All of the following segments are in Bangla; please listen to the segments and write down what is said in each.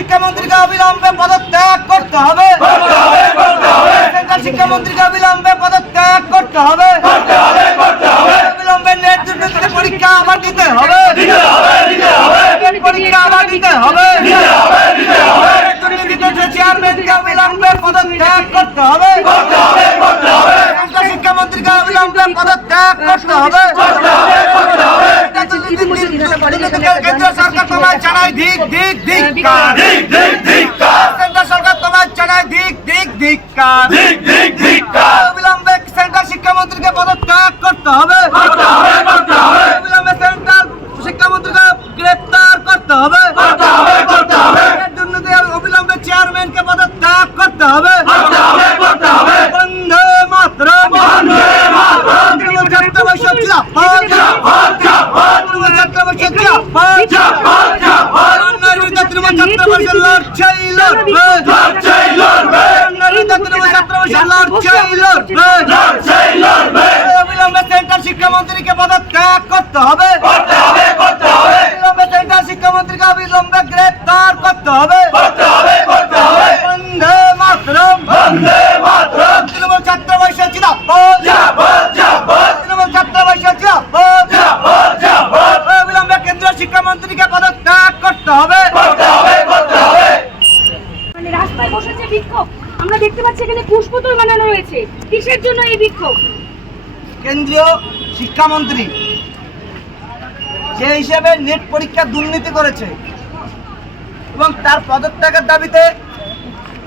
শিক্ষামন্ত্রীকে অবিলম্বে পদত্যাগ করতে হবে। সেন্ট্রাল শিক্ষামন্ত্রীকে অবিলম্বে পদত্যাগ করতে হবে। অবিলম্বে নেট দুর্নীতিতে পরীক্ষা আবার দিতে হবে। পরীক্ষা আবার দিতে হবে। দুর্নীতিতে চেয়ারম্যানকে অবিলম্বে পদত্যাগ করতে হবে। সেন্ট্রাল শিক্ষামন্ত্রীকে অবিলম্বে পদত্যাগ করতে হবে। কেন্দ্র সরকার তোমায় জানায় ধিক ধিক ধিক্কার। সেন্ট্রাল সরকার তোমায় জানায় ধিক ধিক ধিক্কার। অবিলম্বে সেন্ট্রাল শিক্ষামন্ত্রীকে পদত্যাগ করতে হবে। অবিলম্বে সেন্ট্রাল শিক্ষামন্ত্রীকে গ্রেপ্তার করতে হবে। দুর্নীতি অবিলম্বে চেয়ারম্যানকে পদত্যাগ করতে হবে। বন্দে মাতরম। তৃণমূল ছাত্র পরিষদ জিন্দাবাদ। তৃণমূল ছাত্র পরিষদ জিন্দাবাদ। অন্যায়ের বিরুদ্ধে তৃণমূল ছাত্র পরিষদ লড়ছেই লড়বে। অন্যায়ের বিরুদ্ধে তৃণমূল ছাত্র পরিষদ লড়ছেই লড়বে। অবিলম্বে সেন্ট্রাল শিক্ষামন্ত্রীকে পদত্যাগ করতে হবে। অবিলম্বে সেন্ট্রাল শিক্ষামন্ত্রীকে অবিলম্বে গ্রেপ্তার করতে হবে। বন্দে মাতরম। তৃণমূল ছাত্র পরিষদ জিন্দাবাদ। তৃণমূল ছাত্র পরিষদ জিন্দাবাদ। অবিলম্বে কেন্দ্রীয় শিক্ষামন্ত্রীকে পদত্যাগ করতে হবে। মানে রাস্তায় বসেছে বিক্ষোভ, আমরা দেখতে পাচ্ছি এখানে পুষ্পতল বানানো রয়েছে। কিসের জন্য এই বিক্ষোভ? কেন্দ্রীয় শিক্ষামন্ত্রী যে হিসেবে নেট পরীক্ষা দুর্নীতি করেছে এবং তার পদত্যাগের দাবিতে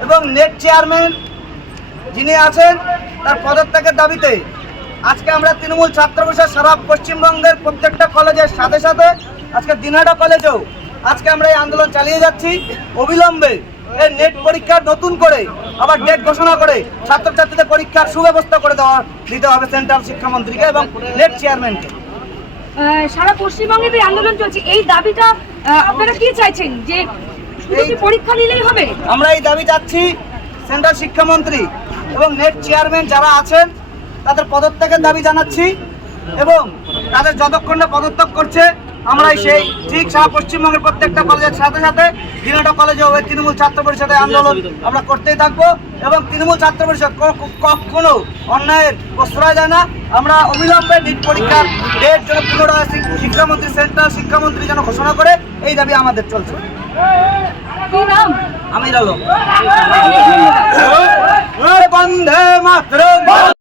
এবং নেট চেয়ারম্যান যিনি আছেন তার পদত্যাগের দাবিতে আজকে আমরা তৃণমূল ছাত্র পরিষদ সারা পশ্চিমবঙ্গের প্রত্যেকটা কলেজের সাথে সাথে আজকে দিনহাটা কলেজেও আজকে আমরা এই আন্দোলন চালিয়ে যাচ্ছি। অবিলম্বে এই নেট পরীক্ষার নতুন করে আবার ডেট ঘোষণা করে ছাত্রছাত্রীদের পরীক্ষার সুব্যবস্থা করে দিতে হবে সেন্ট্রাল শিক্ষামন্ত্রীকে এবং নেট চেয়ারম্যানকে। সারা পশ্চিমবঙ্গে এই আন্দোলন চলছে, এই দাবিটা আপনারা কি চাইছেন যে শুধু কি পরীক্ষা নিলেই হবে? আমরা এই দাবি চাচ্ছি সেন্ট্রাল শিক্ষামন্ত্রী এবং নেট চেয়ারম্যান যারা আছেন তাদের পদত্যাগের দাবি জানাচ্ছি এবং তাদের যতক্ষণ না পদত্যাগ করছে আমরা সেই ঠিক সারা পশ্চিমবঙ্গের প্রত্যেকটা কলেজের সাথে সাথে দিনহাটা কলেজেও ওই তৃণমূল ছাত্র পরিষদের আন্দোলন আমরা করতেই থাকবো এবং তৃণমূল ছাত্র পরিষদ কখনো অন্যায়ের প্রশ্রয় দেয় না। আমরা অবিলম্বে নিট পরীক্ষার ডেট যেন পুনরায় শিক্ষামন্ত্রী সেন্ট্রাল শিক্ষামন্ত্রী যেন ঘোষণা করে এই দাবি আমাদের চলছে। আমির আলম। বন্দে মাতরম।